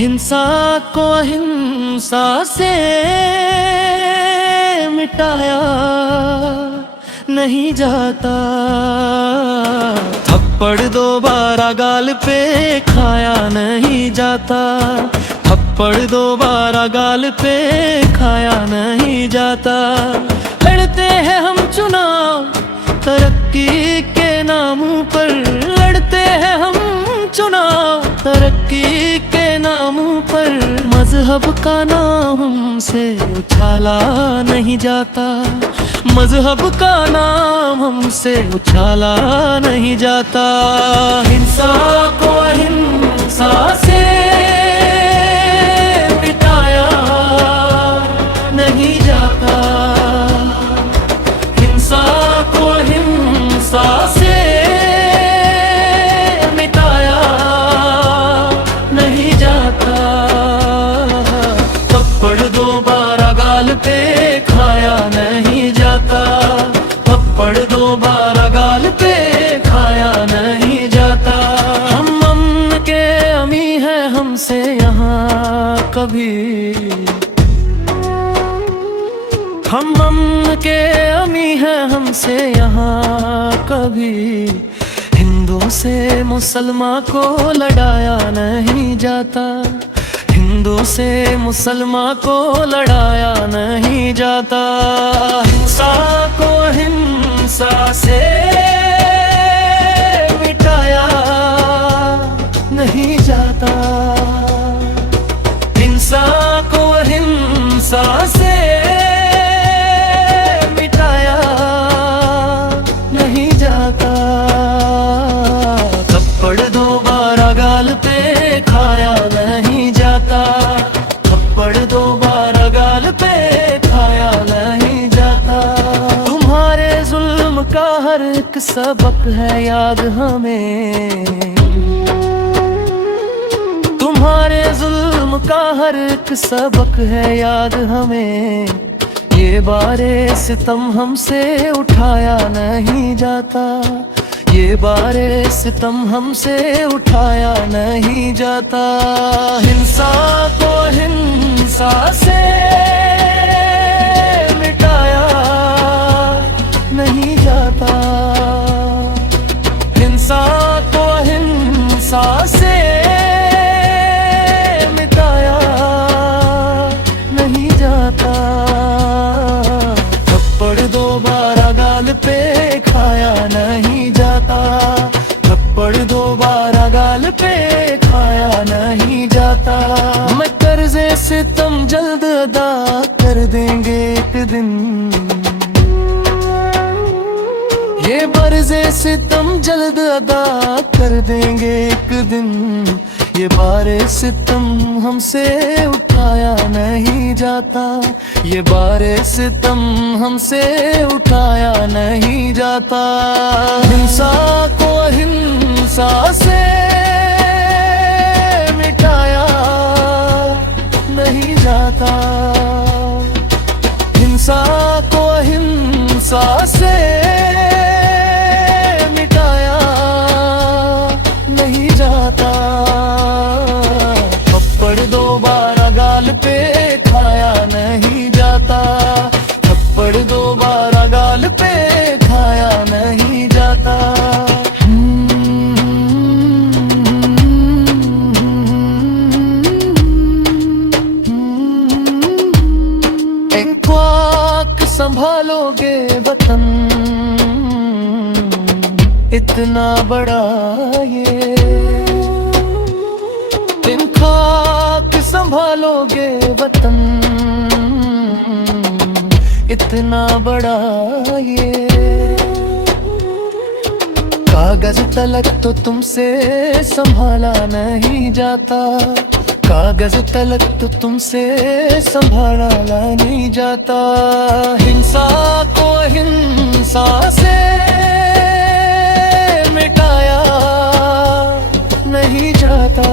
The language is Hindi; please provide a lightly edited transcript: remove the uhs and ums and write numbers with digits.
हिंसा को अहिंसा से मिटाया नहीं जाता। थप्पड़ दोबारा गाल पे खाया नहीं जाता। थप्पड़ दोबारा गाल पे खाया नहीं जाता। लड़ते हैं हम चुनाव तरक्की के नाम पर, लड़ते हैं हम चुनाव तरक्की के नाम पर। मजहब का नाम हमसे उछाला नहीं जाता। मजहब का नाम हमसे उछाला नहीं जाता। हिंसा को अहिंसा से मिटाया नहीं जाता। हिंसा को अहिंसा से मिटाया नहीं जाता। थप्पड़ दोबारा गाल पे खाया नहीं जाता। थप्पड़ दोबारा गाल पे खाया नहीं जाता। हम अमन के अमी हैं, हमसे यहाँ कभी, हम अमन के अमी हैं, हमसे यहाँ कभी हिंदू से मुसलमान को लड़ाया नहीं जाता। हिंदू से मुसलमान को लड़ाया नहीं जाता। हिंसा को हिंसा से मिटाया नहीं जाता। हिंसा को हिंसा से मिटाया नहीं जाता। थप्पड़ दोबारा गाल पे खाया नहीं जाता। थप्पड़ दोबारा गाल पे खाया नहीं जाता। तुम्हारे जुल्म का हर एक सबक है याद हमें। तुम्हारे जुल्म का हर एक सबक है याद हमें। ये बारे सितम हमसे उठाया नहीं जाता। ये बारे सितम हमसे उठाया नहीं जाता। हिंसा को हिंसा से मिटाया नहीं जाता। हिंसा को हिंसा से मिटाया नहीं जाता। थप्पड़ दोबारा गाल पे खाया नहीं जाता। थप्पड़ दोबारा गाल पे खाया नहीं जाता। मैं कर्जे से तुम जल्द अदा कर देंगे एक दिन। ये बर्जे से तुम जल्द अदा कर देंगे एक दिन। ये बारे सितम हमसे उठाया नहीं जाता। ये बारे सितम हमसे उठाया नहीं जाता। हिंसा को हिंसा से मिटाया नहीं जाता। हिंसा को हिंसा से मिटाया नहीं जाता। थप्पड़ दोबारा गाल पे खाया नहीं जाता। थप्पड़ दोबारा गाल पे खाया नहीं जाता। एक ख्वाक संभालोगे वतन इतना बड़ा ये। इन खाक संभालोगे वतन इतना बड़ा ये। कागज तलक तो तुमसे संभाला नहीं जाता। कागज तलक तो तुमसे संभाला नहीं जाता। हिंसा को हिंसा से मिटाया नहीं जाता।